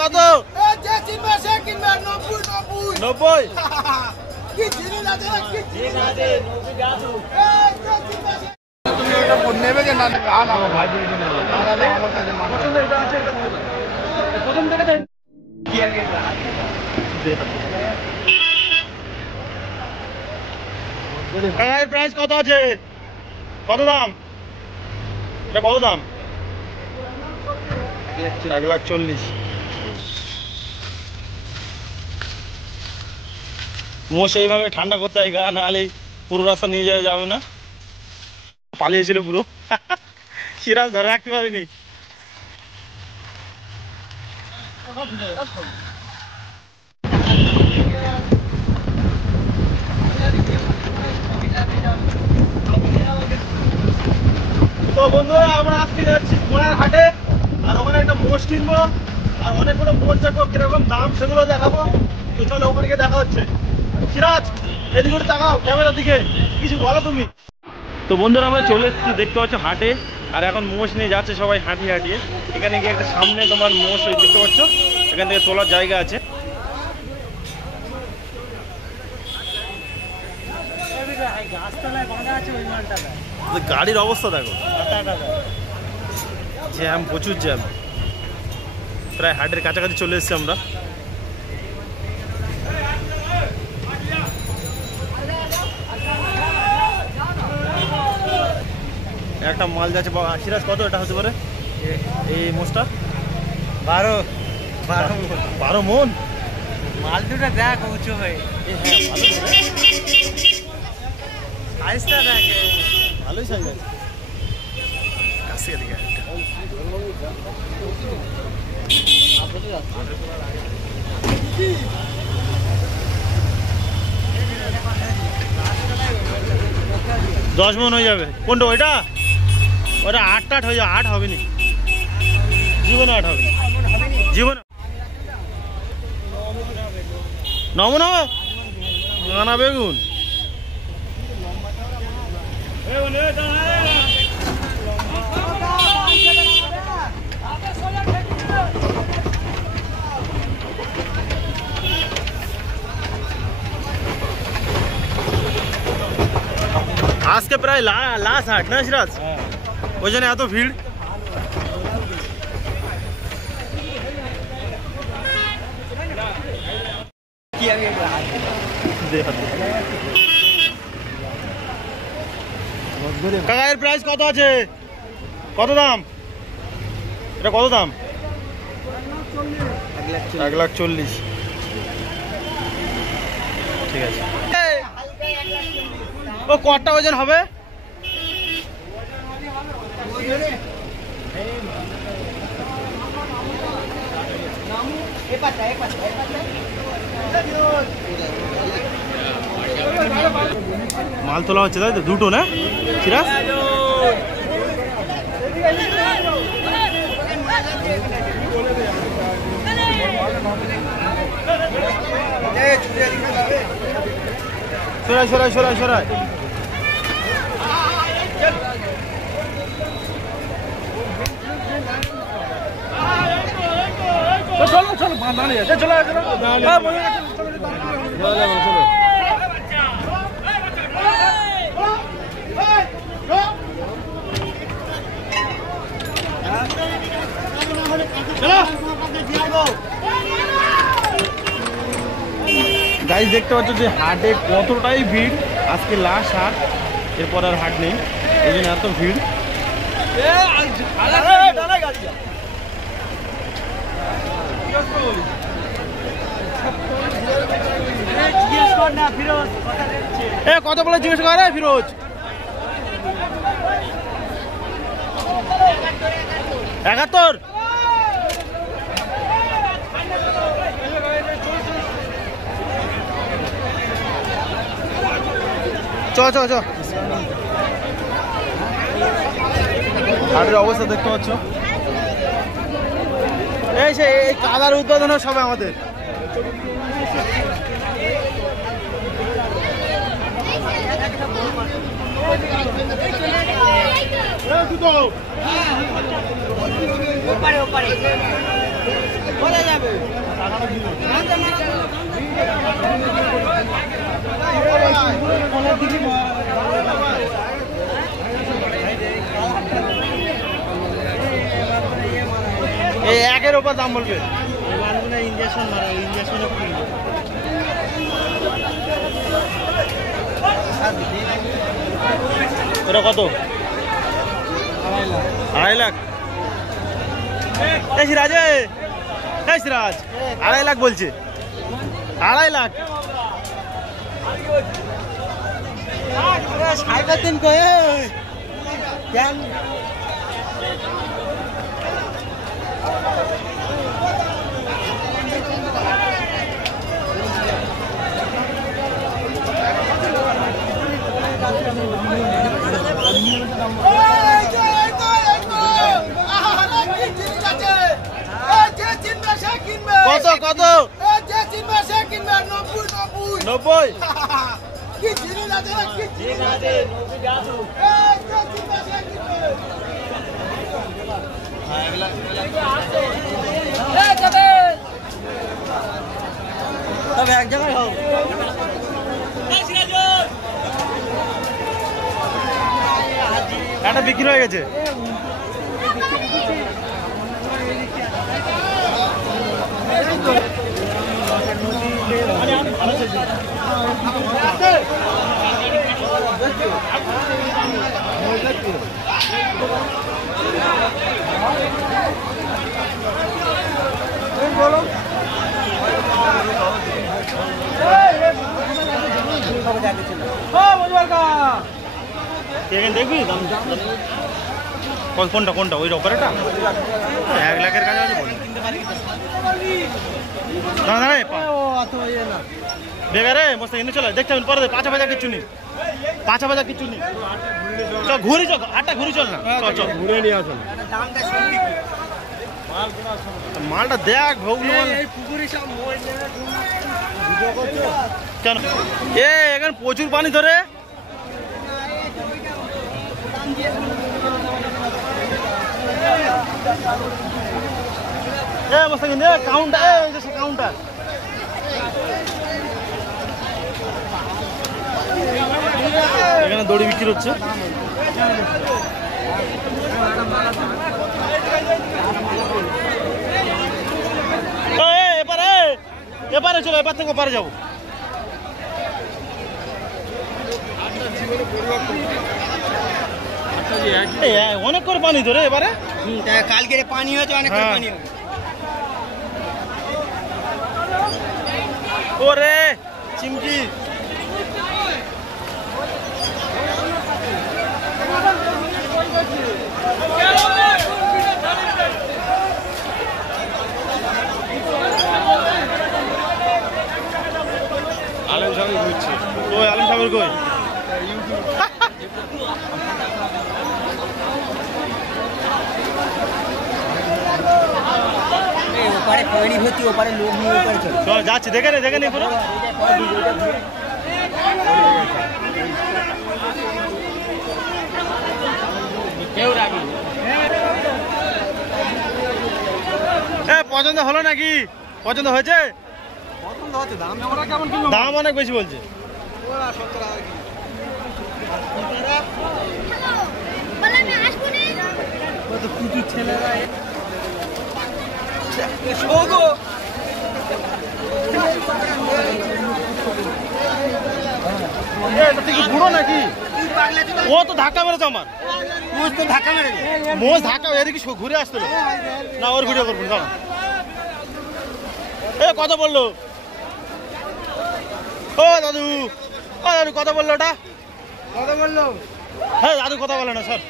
কত? 90 নেবে যে না প্রথম থেকে প্রাইস কত আছে? কত দাম? এটা কত দাম? 1,40,000। মোষ এইভাবে ঠান্ডা করতে হয় গা, নাহলে পুরো রাস্তা নিয়ে যাওয়া যাবে না। পালিয়েছিল পুরো, সিরাজ ধরে রাখতে পারিনি। তো বন্ধুরা আমরা আজকে যাচ্ছি ঘোড়ার হাটে, আর ওখানে একটা মোষ কিনবো, আর অনেকগুলো মোষ দেখবো, কিরকম দাম সেগুলো দেখাবো। তো চলো ওখানে গিয়ে দেখা হচ্ছে। সিরাজ এদিকে করে তাকাও ক্যামেরার দিকে, কিছু বলো তুমি। তো বন্ধুরা আমরা চলে এসেছি, দেখতে পাচ্ছ হাটে, আর এখন মোষ নিয়ে যাচ্ছে সবাই হাঁটিয়ে হাঁটিয়ে। এখানে গিয়ে একটা সামনে তোমার মোষ দেখতে পাচ্ছ, এখান থেকে তোলার জায়গা আছে। গাড়ির অবস্থা দেখো, জ্যাম, প্রচুর জ্যাম। প্রায় হাটের কাছাকাছি চলে এসেছি আমরা। একটা মাল যাচ্ছে। সিরাজ কত এটা হতে পারে এই মোষটা? 12 মন। মাল দুটা দেখ উঁচু হয়ে, সাইজটা দেখে ভালোই সাইজ আছে। কাছে দিকে 10 মন হয়ে যাবে। কোনটা ওইটা? ওটা 8 হয়ে যাবে। 8 হবে না, জীবনে 8 হবে জীবনে। 9 মন হবে না বেগুন। আজকে প্রায় লাস্ট হাট না সিরাজ, ওই জন্য এত ভিড়। কাকা এর প্রাইস কত আছে? কত দাম এটা? কত দাম? 1,40,000। ঠিক আছে। ও কটা ওজন হবে? মাল তোলা হচ্ছে তাই তো, দুটো না সিরাজ? সরাই সরাই সরাই সরাই। চলো চলো চলো চলো। গাইস দেখতে পাচ্ছ যে হাটে কতটাই ভিড়। আজকে লাস্ট হাট, এরপর আর হাট নেই, এই জন্য এত ভিড়। কত বলে জিজ্ঞেস করে ফিরোজ? 71। চল চল চল। হাটের অবস্থা দেখতে পাচ্ছ, এই সে এই কাদার উদ্বোধন সবাই আমাদের। বলে যাবে এই একের ওপর দাম বলবে ইঞ্জেকশন মারা ইঞ্জেকশনে ওটা কত? 2.5 লাখ। এই সিরাজ, এই সিরাজ 2.5 লাখ বলছে। 2.5 লাখ। সাড়ে তিন কয়ে কেন কত কত? 90। তবে এক জায়গায় হোক এটা বিক্রি হয়ে গেছে। দেখবি কোনটা কোনটা ওই অপারেটা 1 লাখের কাছে আছে। বেগারে মস্ত এনে চলে দেখতে হবে পরে 5 বাজার কিছু নেই, 5 বাজার কিছু নেই। চল ঘুরি চল, আটটা ঘুরি চল না, চল চল ঘুরে নিয়ে আসুন। মালটা দেখ ভোগলো কেন এখানে প্রচুর পানি ধরে। কাউন্টার কাউন্টার এখানে দড়ি বিক্রি হচ্ছে। এবারে এবারে চলো, এবার থেকে ওপারে যাবো। অনেক করে পানি ধরে এবারে। কালকে পানি হয়েছে অনেক পানি হবে। ওরে চিমকি আলম সাহেব ঘুরছে। ওই আলম সাহেবের কই? ওপারে খয়নি ভর্তি, ওপারে লোক নিয়ে ওপারে চলে। চল যাচ্ছি, দেখে নে দেখে নে পুরো। পছন্দ হলো নাকি? পছন্দ হয়েছে? দাম অনেক বেশি বলছে। ছেলেরা বুড়ো নাকি? ও তো ধাক্কা মেরেছে আমার। মোষ তো ধাক্কা মেরে মোষ ধাক্কা এদিকে ঘুরে আসছিল না, ওর ভিডিও করবো দাঁড়া। কত বললো? ও দাদু, ও দাদু কত বললো ওটা? কত বললো? হ্যাঁ দাদু কথা বলে না স্যার।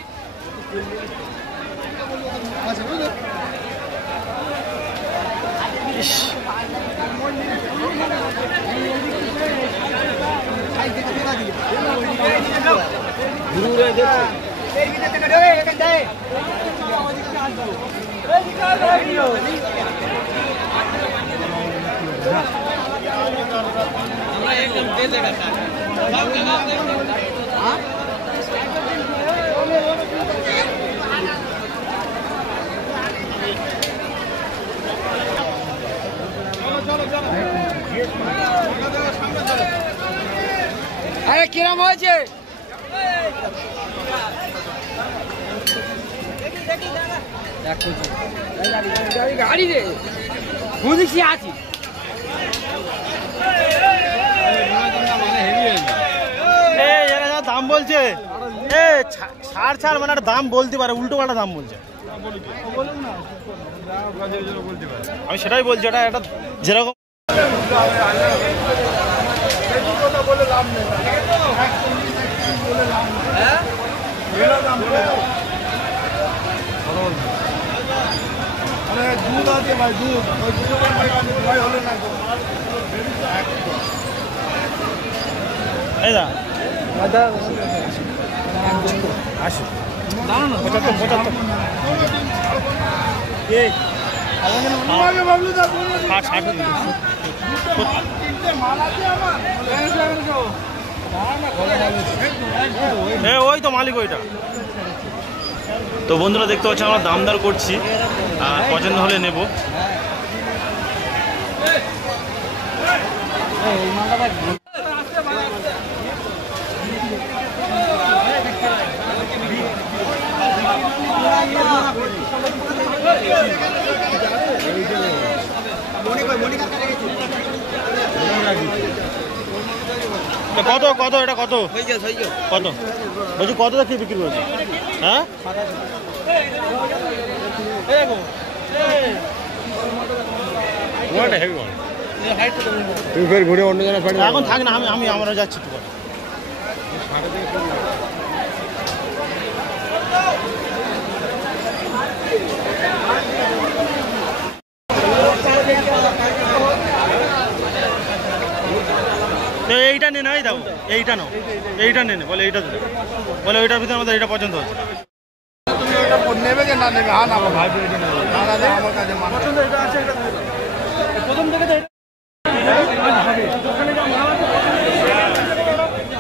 কিরম হয়েছে? গাড়ি রে বুঝেছি আছি। দাম বলছে ছাড় মানে একটা দাম বলতে পারে, উল্টো পাল্টা দাম বলছে। আমি সেটাই বলছি, এটা একটা যেরকম দুধ আছে ভাই, দুধ হলো না এই দা 80 75 এই ওই তো মালিক ওইটা। তো বন্ধুরা দেখতে পাচ্ছি আমরা দাম দর করছি, পছন্দ হলে নেব। কত কত এটা কত কত বলছি, কত কি বিক্রি করছে? হ্যাঁ ঘুরে অন্য জায়গায় এখন থাক না, আমি আমরা যাচ্ছি তো। এইটা নে নাই দাও, এইটা নাও, এইটা নে বলে, এইটা বলে ওইটার ভিতরে আমাদের এটা পছন্দ হচ্ছে। তুমি ওইটা নেবে যে না নেবে? হ্যাঁ না ভাই, আমার কাছে পছন্দ এটা আছে, এটা প্রথম থেকে তো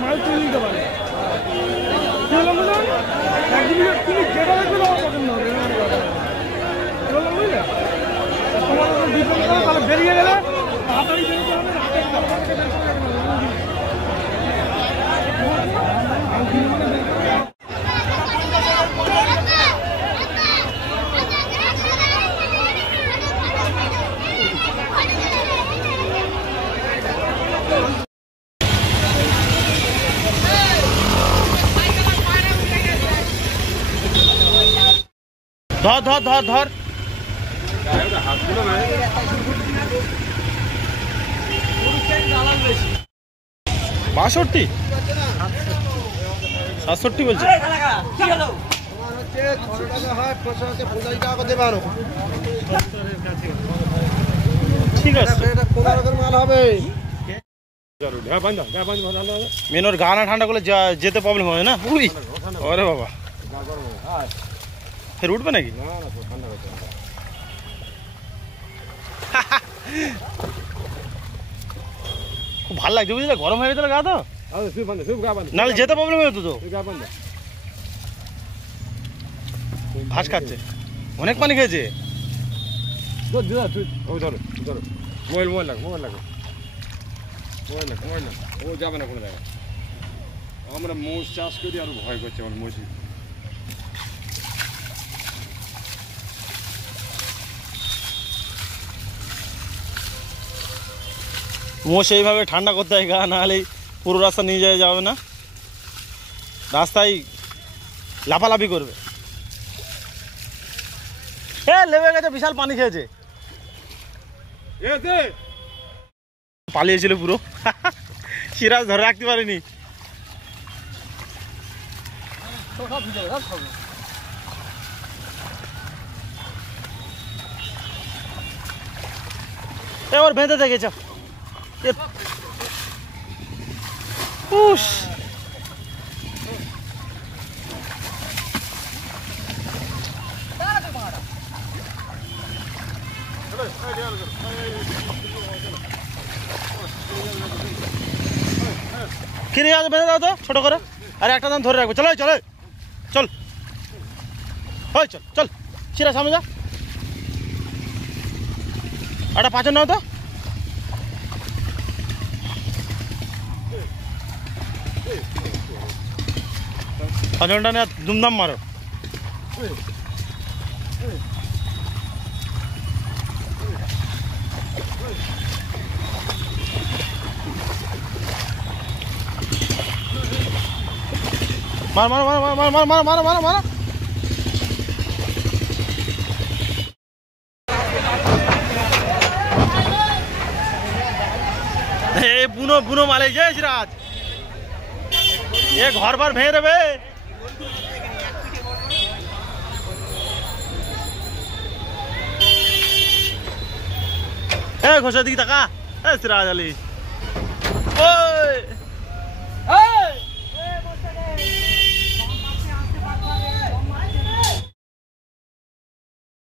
মাল তুলে নিতে পারে। তুমি যেটা দেখবে আমার পছন্দ হবে, তোমার বেরিয়ে গেলে তাড়াতাড়ি বেরিয়ে যাবে। ধর ধর ধর ধর 62 67 বলছে। ঠিক আছে, মেন ওর গা না ঠান্ডা করলে যেতে প্রবলেম হয় না। উই ওরে বাবা, ফের উঠবে নাকি? খুব ভালো লাগছে বুঝলে, গরম হয়ে গেছে গা তো, নাহলে যেতে প্রবলেম হতো তো। ঘাস খাচ্ছে, অনেক পানি খেয়েছে। ও যাবে না কোনো জায়গায়। আমরা মোষ চাষ করি আর ভয় করছে আমার মোষ। মোষ এইভাবে ঠান্ডা করতে হয় গা, নাহলে পুরো রাস্তা নিয়ে যাবে না, রাস্তায় লাফালাফি করবে। লেবে গেছে, বিশাল পানি খেয়েছে, পালিয়েছিল পুরো। সিরাজ ধরে রাখতে পারেনি। এবার বেঁধে দেখেছ কিনে যাবে, বেঁধে দাও তো ছোট করে। আরে একটা দাম ধরে রাখবো, চলো চলো চল, ওই চল চল, সিরা সামনে যা, একটা পাঁচন নাও তো। পাঁচনটা নিয়ে দুমদাম মারো। মার মার মার মার মার মার মার মার মার মার। বুনো বুনো মালে যে সিরাজ এ ঘর বার ভেঙে দেবে। এ ঘোষার দিকে তাকা। এ সিরাজ আলী ওই